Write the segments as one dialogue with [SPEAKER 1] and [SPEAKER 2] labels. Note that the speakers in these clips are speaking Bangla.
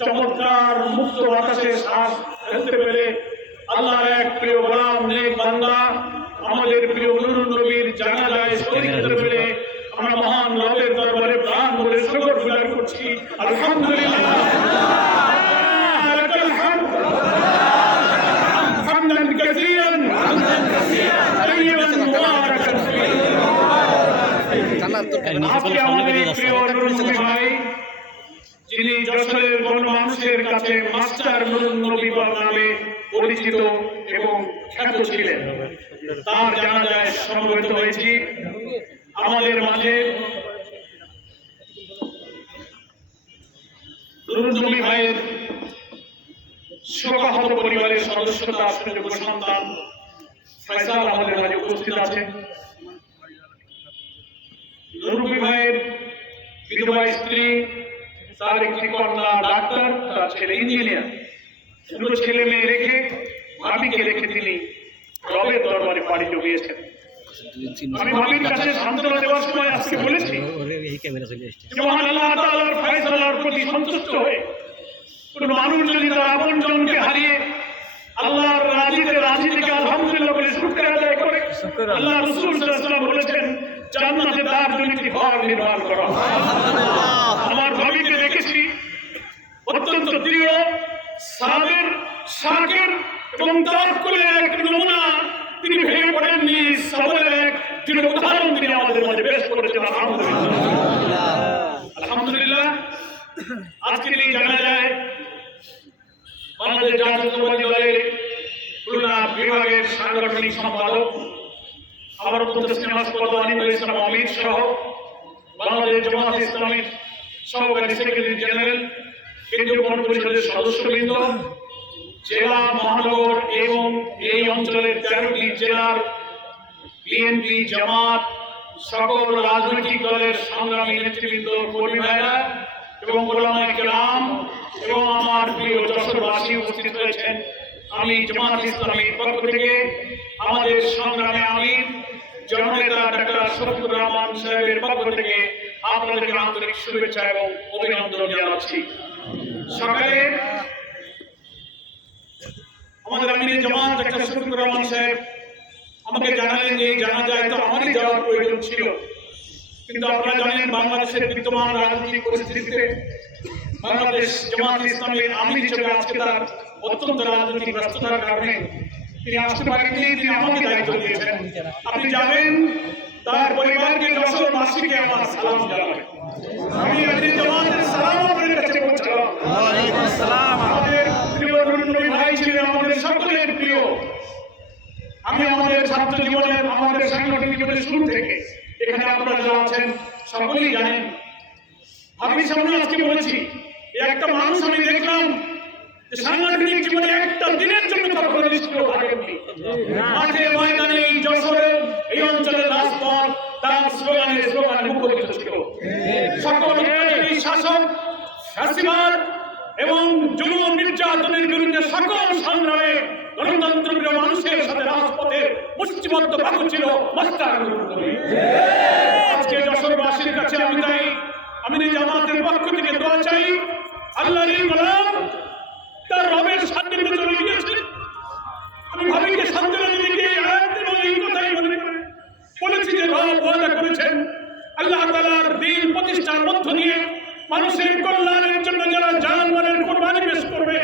[SPEAKER 1] চমৎকার মুক্ত বাতাসে শ্বাস ফেলতে পেরে আল্লাহর এক প্রিয় গোলাম নেক বান্দা আমাদের প্রিয় নুরুন নবীর জানাজায় শরীর হতে পেরে আমরা মহান রবের দরবারে প্রাণ ভরে শুকর গুজার করছি আলহামদুলিল্লাহ লাকাল হামদ। হামদান কাসীরান তাইয়িবান আজকে আমাদের প্রিয় ভাই যিনি যশোরের গণমানুষের কাছে মাস্টার নুরুন নবী নামে পরিচিত এবং খ্যাত ছিলেন। তার জানাজায় সমবেত হয়েছি। আমাদের মাঝে নুরুন নবী ভাইয়ের শোকাহত পরিবারের সদস্য তার সুযোগ্য সন্তান, ফয়সাল আমাদের মাঝে উপস্থিত আছেন। নুরুবি ভাইয়ের বিধবা স্ত্রী তার একটি কন্যা ডাক্তার তার ছেলে ইঞ্জিনিয়ার। দুটো ছেলে মেয়ে রেখে ভাবিকে রেখে তিনি রবের দরবারে পাড়ি জমিয়েছেন। আমি ভাবির কাছে সান্ত্বনা দেওয়ার সময় আজকে বলেছি যে মহান আল্লাহ তাআলার ফয়সালার প্রতি সন্তুষ্ট হয়ে কোন মানুষ যদি তার আপন জনকে হারিয়ে আল্লাহর রাজিতে রাজি থেকে আলহামদুলিল্লাহ বলে শুকর আদায় করে আল্লাহ রসুল বলেছেন জান্নাতে তার জন্য একটি ঘর নির্মাণ করা। আমার ভাবিকে এবং তার করে এক নমুনা তিনি ভেঙে পড়েননি সবলের এক দৃঢ় উদাহরণ তিনি আমাদের মাঝে পেশ করেছেন, আলহামদুলিল্লাহ। আলহামদুলিল্লাহ। আজকে এই জানা যায় বাংলাদেশ জাতীয়তাবাদী দলের খুলনা বিভাগের সাংগঠনিক সম্পাদক আমার আনিমুল ইসলাম অমিত সহ বাংলাদেশ জামাত ইসলামীর সহকারী সেক্রেটারি জেনারেল, কেন্দ্রীয় গণ পরিষদের সদস্যবৃন্দ জেলা মহানগর এবং এই অঞ্চলের তেরোটি জেলার বিএনপি জামাত, সকল রাজনৈতিক দলের সংগ্রামী নেতৃবৃন্দ, কর্মী ভাইরা এবং গোলামায় কেরাম এবং আমার প্রিয় যশোরবাসী উপস্থিত হয়েছেন আমি জামাত ইসলামীর পক্ষ থেকে আমাদের সংগ্রামে আমি জননেতা ডাক্তার শফিকুর রহমান সাহেবের পক্ষ থেকে আপনাদেরকে আন্তরিক শুভেচ্ছা এবং অভিনন্দন জানাচ্ছি। সকালে আমাদের আমির জামাত ডাক্তার শফিকুর রহমান সাহেব আমাকে জানালেন যে এই জানাজায় তো আমারই যাওয়ার প্রয়োজন ছিল কিন্তু আপনারা জানেন বাংলাদেশের বিদ্যমান রাজনৈতিক পরিস্থিতিতে বাংলাদেশ জামাত ইসলামের আমির হিসেবে আজকে তার অত্যন্ত রাজনৈতিক ব্যস্ততার কারণে তিনি আসতে পারেননি তিনি আমাকে দায়িত্ব দিয়েছেন আপনি যাবেন তার পরিবারকে যশোর মাসিকে আমার সালাম জানাবেন আমি আমির জামাতের সালাম আপনাদের কাছে পৌঁছালাম আমাদের প্রিয় নুরুন নবী ভাই ছিলেন আমাদের সকলের প্রিয় আমি আমাদের ছাত্র জীবনের আমাদের জীবনের শুরু থেকে এখানে আপনারা যারা আছেন, সকলেই জানেন। আমি সামনে আজকে বলেছি, এই একটা মানুষ আমি দেখলাম সাংগঠনিক জীবনে একটা দিনের জন্য মাঠে, ময়দানে, এই এই অঞ্চলের রাজপথ, তার স্লোগানে স্লোগানে মুখরিত ছিল সকল অত্যাচারী শাসক, ফ্যাসিবাদ এবং জুলুম নির্যাতনের বিরুদ্ধে সকল সংগ্রামে গণতন্ত্র প্রিয় মানুষের সাথে রাজপথে মুষ্টিবদ্ধ বাহু ছিল মাস্টার আজকে যশোরবাসীর কাছে আমি তাই, আমি এই জামাতের পক্ষ থেকে দোয়া চাই আল্লাহর এই গোলাম তার রবের সান্নিধ্যে চলে গিয়েছে। আমি ভাবিকে সান্ত্বনা দিকে এই কথাই মনে বলেছি যে রব ওয়াদা করেছেন। আল্লাহ তাআলার দিন প্রতিষ্ঠার মধ্য দিয়ে মানুষের কল্যাণের জন্য যারা জান মালের কোরবানি পেশ করবে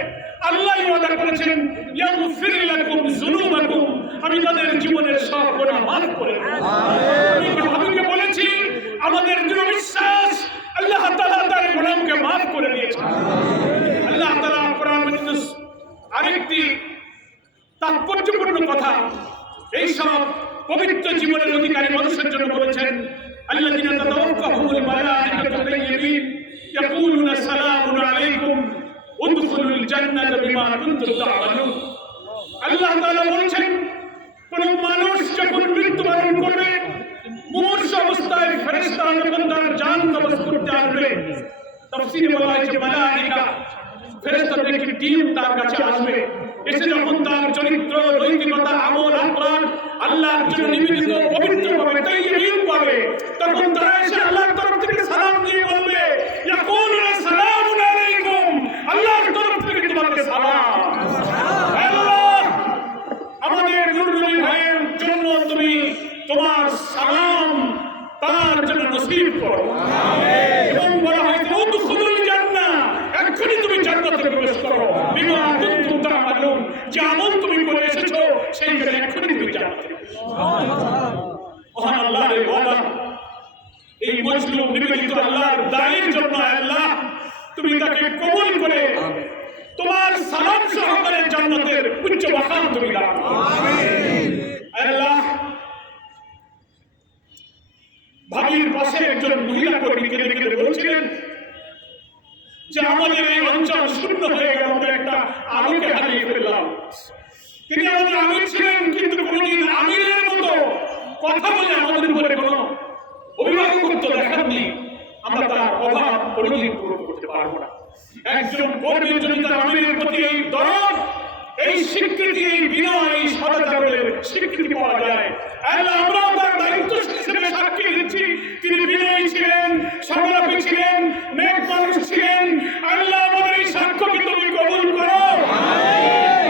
[SPEAKER 1] আল্লাহ ওয়াদা করেছেন ইয়াগফির লাকুম যুনুবাকুম আমি তাদের জীবনের সব গুনাহ মাফ করে দেব। আমি ভাবিকে বলেছি আমাদের দৃঢ় বিশ্বাস আল্লাহ তাআলা তার গোলামকে মাফ করে দিয়েছেন আল্লাহ তাআলা কোরআন মাজিদ আরেকটি তাৎপর্যপূর্ণ কথা এই সব পবিত্র জীবনের অধিকারী মানুষের জন্য বলেছেন الذين تتوفاهم الملائكة طيبين يقولون سلام عليكم ادخلوا তখন তারা এসে আল্লাহ তরফ থেকে সালাম দিয়ে বলবে নসিব করো এবং বলা হয় উদখুলুল জান্নাহ এক্ষুনি তুমি জান্নাতে প্রবেশ করো। বিমা কুনতুম তা'মালুন যে আমল তুমি করে এসেছ সেই জন্য এক্ষুনি তুমি জান্নাতে মহান আল্লাহর ওয়াদা এই মজলুম নিবেদিত আল্লাহর দায়ের জন্য আল্লাহ তুমি তাকে কবুল করে তোমার সালাম সহকারে জান্নাতের উচ্চ মাকাম তুমি দাও আমিন। আল্লাহ ভাবির পাশে একজন মহিলা কর্মী কেঁদে কেঁদে বলছিলেন যে আমাদের এই অঞ্চল শূন্য হয়ে গেল আমরা একটা আলোকে হারিয়ে ফেললাম। তিনি আমাদের আমির ছিলেন, কিন্তু কোনোদিন আমিরের মতো কথা বলে আমাদের উপরে কোনো অভিভাবকত্ব দেখাননি। আমরা তার অভাব কোনোদিন পূরণ করতে পারব না। একজন কর্মীর জন্য তার আমিরের প্রতি এই দরদ, এই স্বীকৃতি, এই বিনয়, এই সদাচারের স্বীকৃতি পাওয়া যায় আমরা তার দায়িত্ব সাক্ষী দিচ্ছি তিনি বিনয়ী ছিলেন সংলাপী ছিলেন নেক মানুষ ছিলেন আল্লাহ আমাদের এই সাক্ষ্যকে তুমি কবুল করো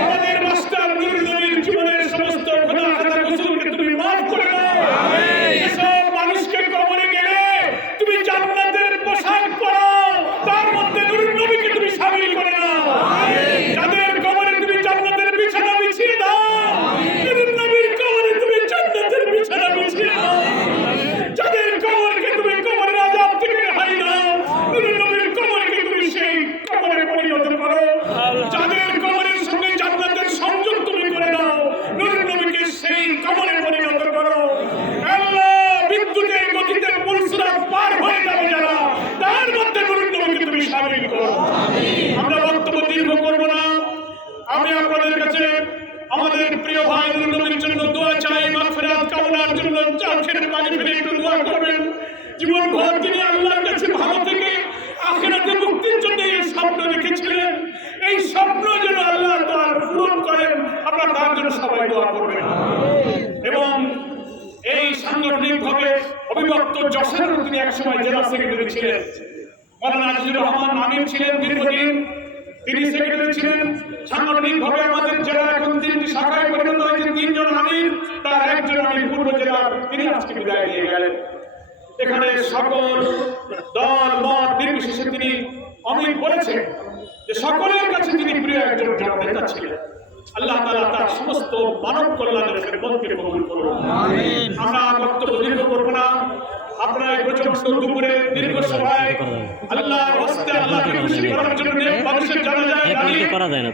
[SPEAKER 1] আমাদের মাস্টার নুরুল নবীর জীবনের সমস্ত খোদা খাতা কুসুরকে তুমি মাফ করে দাও এসব মানুষকে কবরে গেলে তুমি জান্নাতের পোশাক পরো তার মধ্যে নুরুল নবীকে তুমি শামিল করে নাও যাদের কবরে তুমি জান্নাতের বিছানা বিছিয়ে দাও নুরুল নবীর কবরে তুমি জান্নাতের বিছানা বিছিয়ে দাও যাদের কবরকে তুমি কবরের আজাব থেকে রেহাই দাও নুরুল নবীর কবরকে তুমি সেই কবরে পরিণত করো যাদের কবরের সঙ্গে জান্নাতের সংযোগ তুমি করে দাও নুরুল নবীকে সেই কবরে পরিণত করো আল্লাহ বিদ্যুতের গতিতে পুলসরাত পার হয়ে যাবে যারা তার মধ্যে নুরুল নবীকে তুমি শামিল করো আমরা বক্তব্য দীর্ঘ করব না আমি আপনাদের কাছে আমাদের প্রিয় ভাই নুরুল নবীর জন্য দোয়া চাই মাগফিরাত কামনার জন্য চোখের একটু দোয়া করবেন। জীবন ভর তিনি আল্লাহর কাছে ভালো থেকে আখেরাতে মুক্তির জন্য এই স্বপ্ন রেখেছিলেন। এই স্বপ্ন যেন আল্লাহ তার পূরণ করেন, আমরা তার জন্য সবাই দোয়া করবেন। এবং এই সাংগঠনিকভাবে অবিভক্ত যশোরের তিনি একসময় জেলা সেক্রেটারি ছিলেন। মৌলানা আজিজুর রহমান আমির ছিলেন দীর্ঘদিন। তিনি সেক্রেটারি ছিলেন। সাংগঠনিকভাবে আমাদের জেলা এখন তিনটি শাখায় পরিণত হয়েছে তিনজন আমির তার একজন জেলার তিনি আজকে বিদায় নিয়ে গেলেন। এখানে সকল দল মত নির্বিশেষে তিনি অমিত বলেছেন যে সকলের কাছে তিনি প্রিয় একজন নেতা ছিলেন। আল্লাহ তাআলা তার সমস্ত মানব কল্যাণের খেদমতকে কবুল করুন। আমরা বক্তব্য দীর্ঘ করব না। আপনারা এই প্রচণ্ড দুপুরে দীর্ঘ সভায় আল্লাহর হস্তে আল্লাহকে খুশি করার জন্য মানুষের জানা যায়
[SPEAKER 2] করা যায় না।